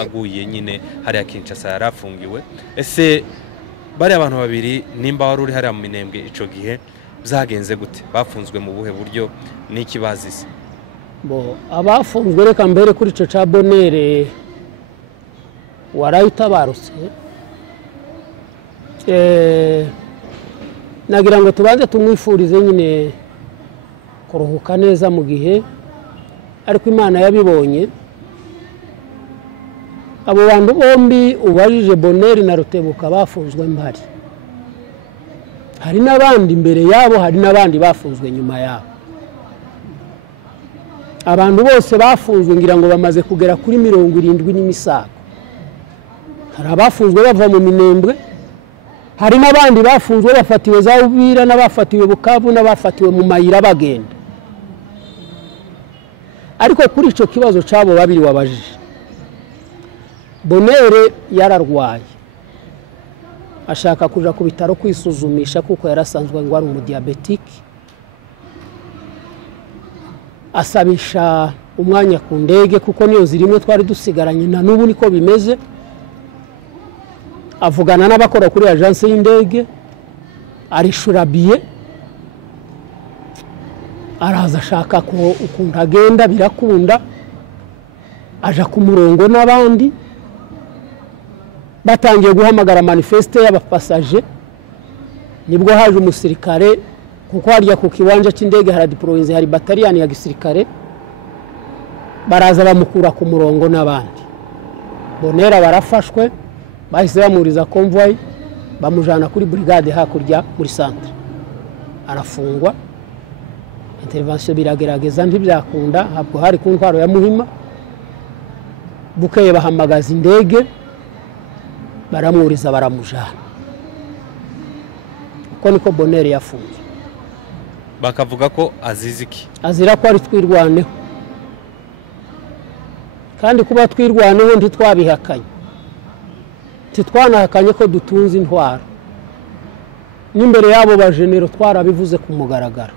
aguye nyine hariya Kinshasa yarafungiwe ese bari abantu babiri nimba wari uri hariya mu Minembwe ico gihe byagenze gute bafunzwe mu buhe buryo n'iki bazize abafunzwe reka mbere kuri ico ca Bonheur warayitabarutse nagira ngo tubanze tumwifurize nyine kuruhuka neza mu gihe ariko Imana yabibonye abo bantu bombi ubajije Bonheur na Rutebuka bafunzwe mbari hari n'abandi imbere yabo hari n'abandi bafunzwe nyuma yabo abantu bose bafunzwe ngira ngo bamaze kugera kuri 70 n'imisago hari abafunzwe bava mu Minembwe hari n'abandi bafunzwe bafatiwe za Uvira n'abafatiwe Bukavu n'abafatiwe mu mayira bagenda ariko kuri ico kibazo cabo babiri wabajije Bonheur yararwaye ashaka kuja ku bitaro kwisuzumisha kuko yarasanzwe ngo ari umudiabetike asabisha umwanya ku ndege kuko niyo zirimwe twari dusigaranye na n'ubu niko bimeze avugana n'abakora kuri agence y'indege arishura biye araza ashaka ko ukuntu agenda birakunda aja ku murongo n'abandi batangiye guhamagara manifeste y'abapasaje nibwo haje umusirikare kuko harya ku kiwanja cy'indege hari province hari battalion ya gisirikare baraza bamukura ku murongo n'abandi Bonheur barafashwe bahise bamuriza convoy bamujana kuri brigade hakurya muri centre arafungwa intervention biragerageza ntibyakunda habwo hari ku ntwaro ya Muhima bukeye bahamagaza indege baramuriza baramujana uko niko Bonheur yafunze bakavuga ko aziziki azira ko ari twirwaneho kandi kuba twirwaneho ntitwabihakanye titwanahakanye ko dutunze intwaro n'imbere yabo bajenero twarabivuze ku mugaragaro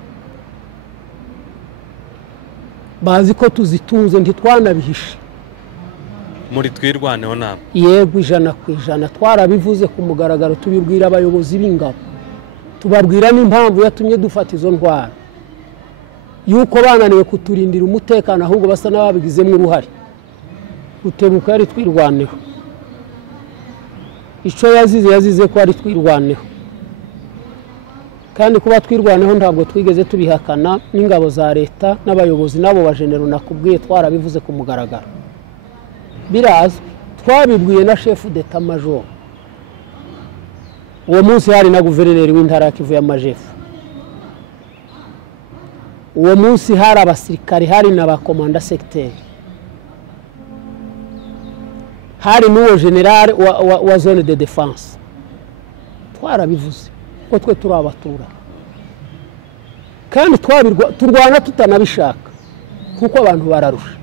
bazi ko tuzitunze ntitwanabihishe muri twirwaneho nabo yego 100% twarabivuze ku mugaragaro tubibwira abayobozi b'ingabo tubabwira n'impamvu yatumye dufata izo ntwaro yuko bananiwe kuturindira umutekano ahubwo basa n'ababigizemo uruhare Rutebuka yari twirwaneho ico yazize ko ari twirwaneho kandi kuba twirwaneho ntabwo twigeze tubihakana n'ingabo za leta n'abayobozi nabo bajenero nakubwiye twarabivuze ku mugaragaro birazwi twabibwiye na chef d'état major uwo munsi hari na guverineri w'intara Kivu y'Amajepfo uwo munsi hari abasirikari hari n'abakomanda secteur hari n'uwo general wa zone de défense twarabivuze ko twe turabatura kandi turwana tutanabishaka kuko abantu bararusha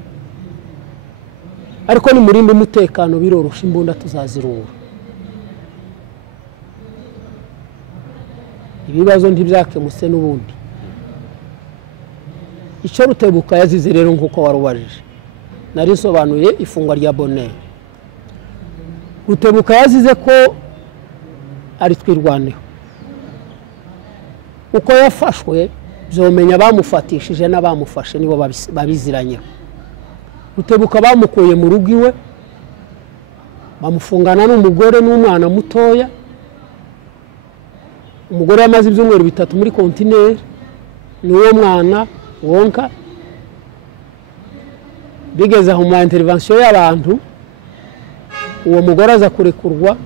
ariko ni murinde umutekano birorosha imbunda tuzazirura ibibazo ntibyakemutse n'ubundi icyo Rutebuka yazize rero nkuko warubajije nari sobanuye ifungwa rya Bonheur Rutebuka yazize ko ari twirwaneho uko yafashwe byomenya bamufatishije n'abamufashe nibo babiziranye Rutebuka bamukuye mu rugo iwe bamufungana n'umugore n'umwana mutoya umugore yamaze ibyumweru 3 muri container niwo mwana wonka bigeze aho mu intervention y'abantu uwo mugore aza kurekurwa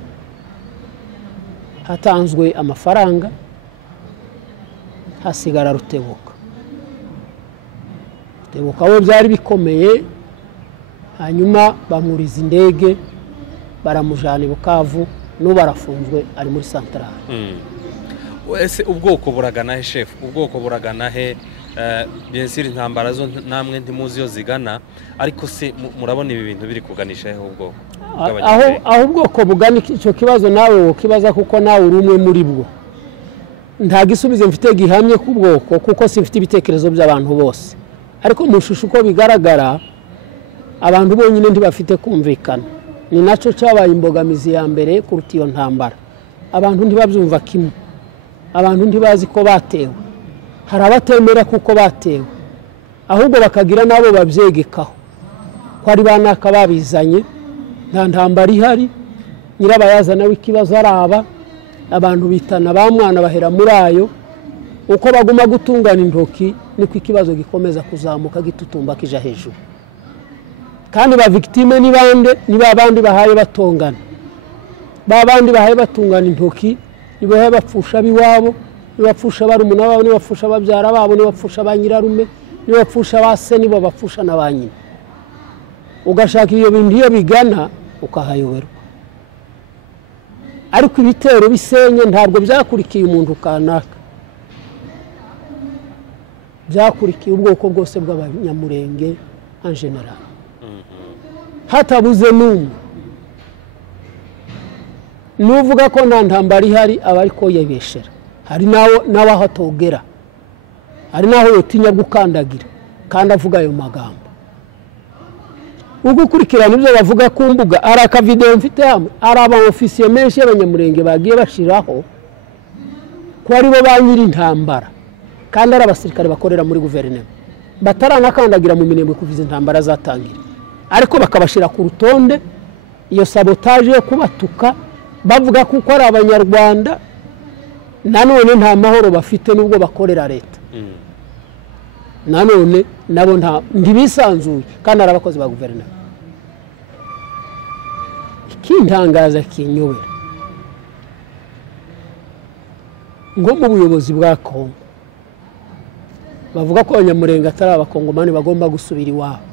hatanzwe amafaranga hasigara Rutebuka we byari bikomeye hanyuma bamuriza indege baramujana i Bukavu n'ubu arafunzwe ari muri santarari. ese ubwoko buragana he chef, ubwoko buragana he? Bien intambara zo namwe ntimuzi yo zigana, ariko se murabona ibi bintu biri kuganisha he ubwoko? aho ubwoko bugana icyo kibazo nawe wokibaza, kuko nawe uri umwe muri bwo. Nta gisubizo mfite gihamye ku bwoko, kuko simfite ibitekerezo by'abantu bose, ariko mu shusho uko bigaragara abantu bonyine ntibafite kumvikana. Ni nacyo cyabaye imbogamizi ya mbere kuruta iyo ntambara. Abantu ntibabyumva kimwe, abantu ntibazi ko batewe, hari abatemera kuko batewe, ahubwo bakagira nabo babyegekaho ko ari banaka babizanye. Nta ntambara ihari, nyirabayazana w'ikibazo araba, abantu bitana ba mwana bahera muri ayo. Uko baguma gutungana intoki niko ikibazo gikomeza kuzamuka gitutumba kija hejuru. Kandi ba victime ni bande? Ni babandi bahaye batongana, babandi bahaye batungana intoki, nibo bahaye bapfusha biwabo, nibapfusha barumuna babo, nibapfusha babyara babo, nibapfusha banyirarume, nibapfusha base, nibo bapfusha nabanyina. Ugashaka iyo bintu iyo bigana ukahayoberwa. Ariko ibitero bisenye ntabwo byakurikiye umuntu kanaka, byakurikiye ubwoko bwose bw'abanyamurenge en general, hatabuze n'umwe. Nuvuga ko nta ntambara ihari aba ariko yebeshera. Hari nawe hatogera, hari naho yotinya gukandagira kandi avuga ayo magambo. Ugukurikirana ibyo bavuga ku mbuga, ari akavideo mfite hamwe, ari aba-ofisiye menshi y'abanyamurenge bagiye bashiraho ko ari bo banyiri intambara, kandi ari abasirikare bakorera muri guverinoma, bataranakandagira mu minembwe kuviza intambara zatangira, ariko bakabashira ku rutonde. Iyo sabotage yo kubatuka bavuga kuko ari abanyarwanda, nanone nta mahoro bafite nubwo bakorera leta. Nanone nabo ntibisanzuye kandi ari abakozi ba guverinoma. Ikintangaza kinyobera ngo mu buyobozi bwa Kongo bavuga ko abanyamurenge atari abakongomani bagomba gusubira iwabo,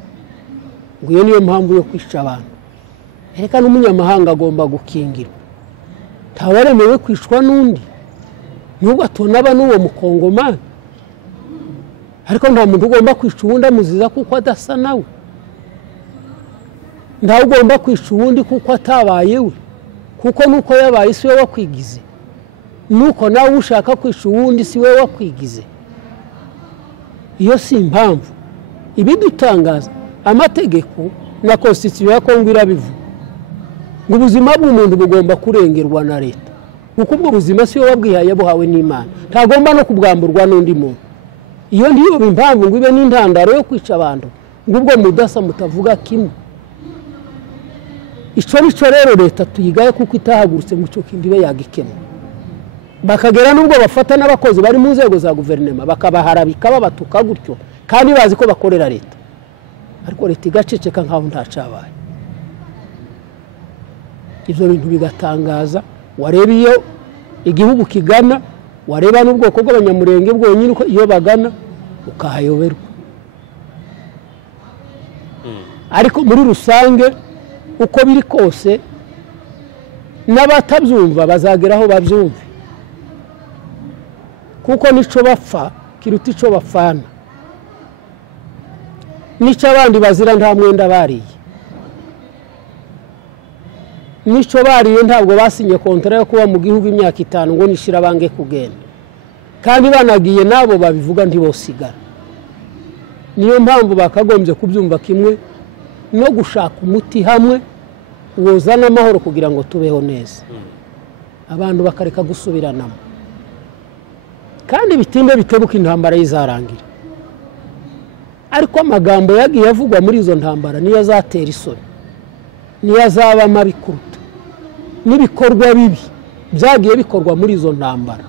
ngo iyo niyo mpamvu yo kwica abantu. Reka n'umunyamahanga agomba gukingirwa, ntawaremewe kwishwa n'undi, nubwo atonaba n'uwo mukongomani, ariko nta muntu ugomba kwica uwundi amuziza kuko adasa nawe. Ntawe ugomba kwica uwundi kuko atabaye we, kuko nuko yabaye si we wakwigize, nuko nawe ushaka kwica uwundi si we wakwigize. Iyo si impamvu. Ibidutangaza amategeko na constitution ya Kongo irabivuga ngo ubuzima bw'umuntu bugomba kurengerwa na leta, kuko ubwo buzima si we wabwihaye buhawe n'Imana, ntagomba no kubwamburwa n'undi muntu. Iyo ndiyo impamvu ngo ibe n'intandaro yo kwica abantu, ngo ubwo mudasa mutavuga kimwe. Ico nico rero leta tuyigaye kuko itahagurutse mu cyo kindi be yagikemura. Bakagera nubwo bafata n'abakozi bari mu nzego za guverinoma bakabaharabika babatuka gutyo, kandi bazi ko bakorera leta, ariko leta igaceceka nkaho ntacabaye. Ibyo bintu bigatangaza. Wareba iyo igihugu kigana, wareba n'ubwoko bw'abanyamurenge bwonyine uko iyo bagana ukahayoberwa. Ariko muri rusange uko biri kose n'abatabyumva bazageraho babyumve, kuko nico bapfa kiruta ico bapfana, nico abandi bazira nta mwenda bariye, nico bariye ntabwo basinye kontra yo kuba mu gihugu imyaka 5 ngo nishira bange kugenda, kandi banagiye nabo babivuga ntibosigara. Niyo mpamvu bakagombye kubyumva kimwe no gushaka umuti hamwe wozana amahoro kugira ngo tubeho neza, abantu bakareka gusubiranamo, kandi bitinde bitebuka intambara yizarangira. Ariko amagambo yagiye avugwa muri izo ntambara niyo azatera isoni, niyo azaba mabi kuruta n'ibikorwa bibi byagiye bikorwa muri izo ntambara,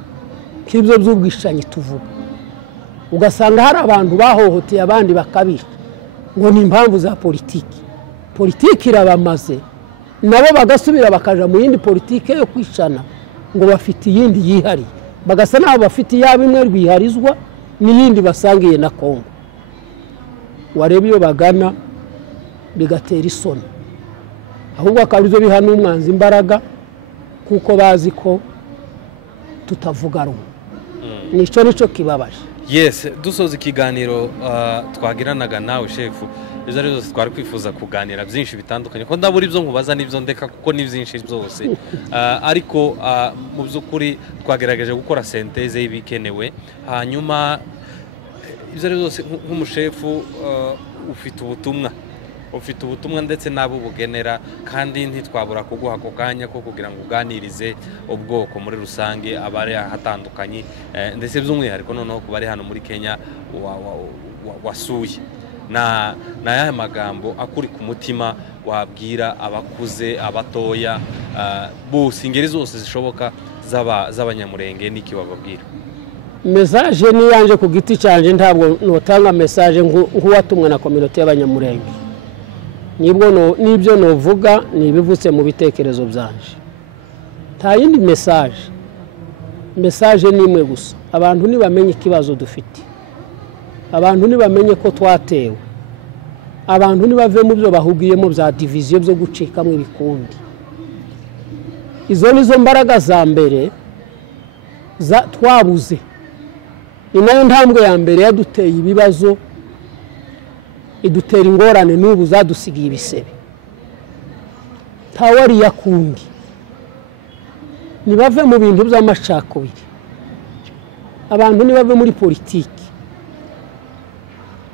k'ibyo by'ubwishanyi tuvuga. Ugasanga hari abantu bahohoteye abandi bakabisha ngo ni impamvu za politiki. Politiki irabamaze, nabo bagasubira bakaja mu yindi politiki yo kwicana ngo bafite yindi yihari, bagasa nabo bafite yaba imwe rwiharizwa n'iyindi basangiye na Kongo. Wareba iyo bagana bigatera isoni, ahubwo akabizo bihana umwanzi imbaraga kuko bazi ko tutavuga rumwe nicyo kibabaje. Yes, dusoza ikiganiro twagiranaga nawe shefu, izo ari zose twari kwifuza kuganira byinshi bitandukanye ko ndabura ibyo nkubaza n'ibyo ndeka kuko ni byinshi byose, ariko mu by'ukuri twagerageje gukora senteze y'ibikenewe. Hanyuma izo ari zose nk'umushefu ufite ubutumwa ndetse n'abo bugenera, kandi ntitwabura kuguha ako kanya ko kugira ngo uganirize ubwoko muri rusange abari hatandukanye, ndetse by'umwihariko noneho ku bari hano muri Kenya wasuye na aya magambo akuri ku mutima wabwira abakuze abatoya bose ingeri zose zishoboka z'abanyamurenge n'iki wababwira? Message ni yanje ku giti cyanje, ntabwo notanga message nk'uwatumwe na community y'abanyamurenge. Nibyo novuga nibivutse mu bitekerezo byanje, nta yindi message ni imwe gusa. Abantu nibamenye ikibazo dufite, abantu nibamenye ko twatewe, abantu nibave mu byo bahugiyemo bya division byo gucikamo ibikundi. Izo nizo mbaraga za mbere twabuze, ni nayo ntambwe ya mbere yaduteye ibibazo, idutera ingorane n'ubu zadusigiye ibisebe. Tawari yakundi nibave mu bintu by'amacakubiri, abantu nibave muri politiki,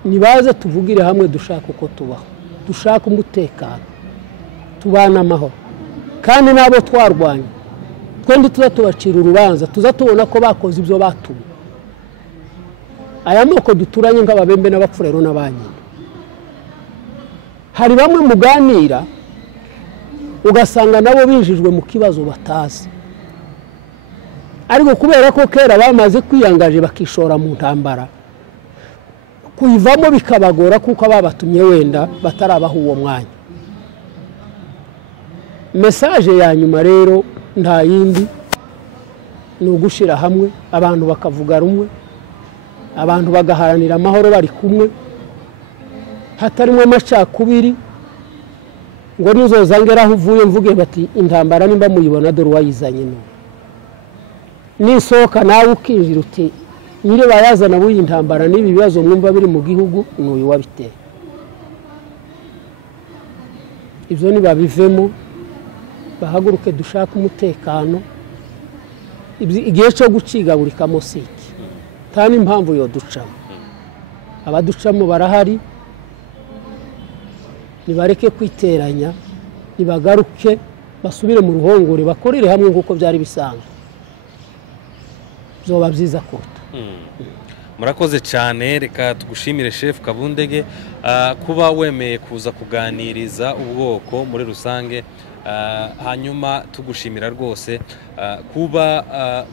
nibaze tuvugire hamwe, dushaka uko tubaho, dushaka umutekano, tubana amahoro. Kandi nabo twarwanye twende tubacira urubanza, tuzatubona ko bakoze ibyo batumye. Aya moko duturanye nk'ababembe n'abapfurero n'abanyina, hari bamwe muganira ugasanga nabo binjijwe mu kibazo batazi, ariko kubera ko kera bamaze kwiyangaje bakishora mu ntambara, kuyivamo bikabagora kuko ababatumye wenda batarabaho uwo mwanya. Message ya nyuma rero nta yindi, ni ugushira hamwe, abantu bakavuga rumwe, abantu bagaharanira amahoro bari kumwe, hatarimo amacakubiri ngo nizozangera aho uvuye mvuge bati intambara nimba muyibona dore wayizanye no nisohoka nawe ukinjira uti nyire bayazana buyi intambara n'ibi bibazo mwumva biri mu gihugu n'uyu wabiteye. Ibyo ni babivemo, bahaguruke dushaka umutekano. Igihe cyo gucigagurika mosiki tani impamvu yo ducamo, abaducamo barahari, nibareke kwiteranya, nibagaruke basubire mu ruhongore, bakorere hamwe nk'uko byari bisanzwe, byoba byiza kuruta. Murakoze cyane, reka tugushimire Chef Kabundege kuba wemeye kuza kuganiriza ubwoko muri rusange. Hanyuma tugushimira rwose kuba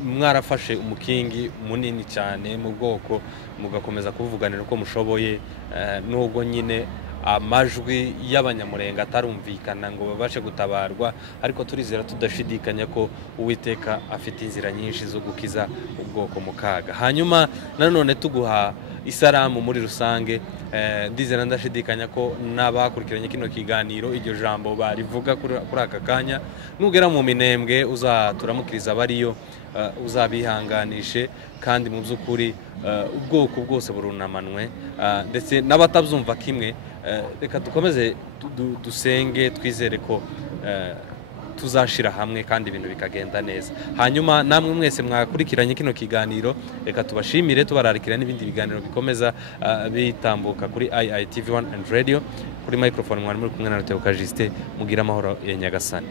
mwarafashe umukingi munini cyane mu bwoko, mugakomeza kuvuganira uko mushoboye, nubwo nyine amajwi y'abanyamurenge atarumvikana ngo babashe gutabarwa, ariko turizera tudashidikanya ko Uwiteka afite inzira nyinshi zo gukiza ubwoko mu kaga. Hanyuma nanone tuguha isalamu muri rusange, ndizera ndashidikanya ko n'abakurikiranye kino kiganiro iryo jambo barivuga kuri aka kanya. Nugera mu Minembwe uzaturamukiriza bariyo, uzabihanganishe, kandi mu by'ukuri ubwoko bwose burunamanwe, ndetse n'abatabyumva kimwe. Reka dukomeze dusenge, twizere ko tuzashira hamwe kandi ibintu bikagenda neza. Hanyuma namwe mwese mwakurikiranye kino kiganiro, reka tubashimire, tubararikira n'ibindi biganiro bikomeza bitambuka kuri IITV1 and Radio. Kuri microphone mwari muri kumwe na Rutebuka Justin, mugira amahoro ya Nyagasani.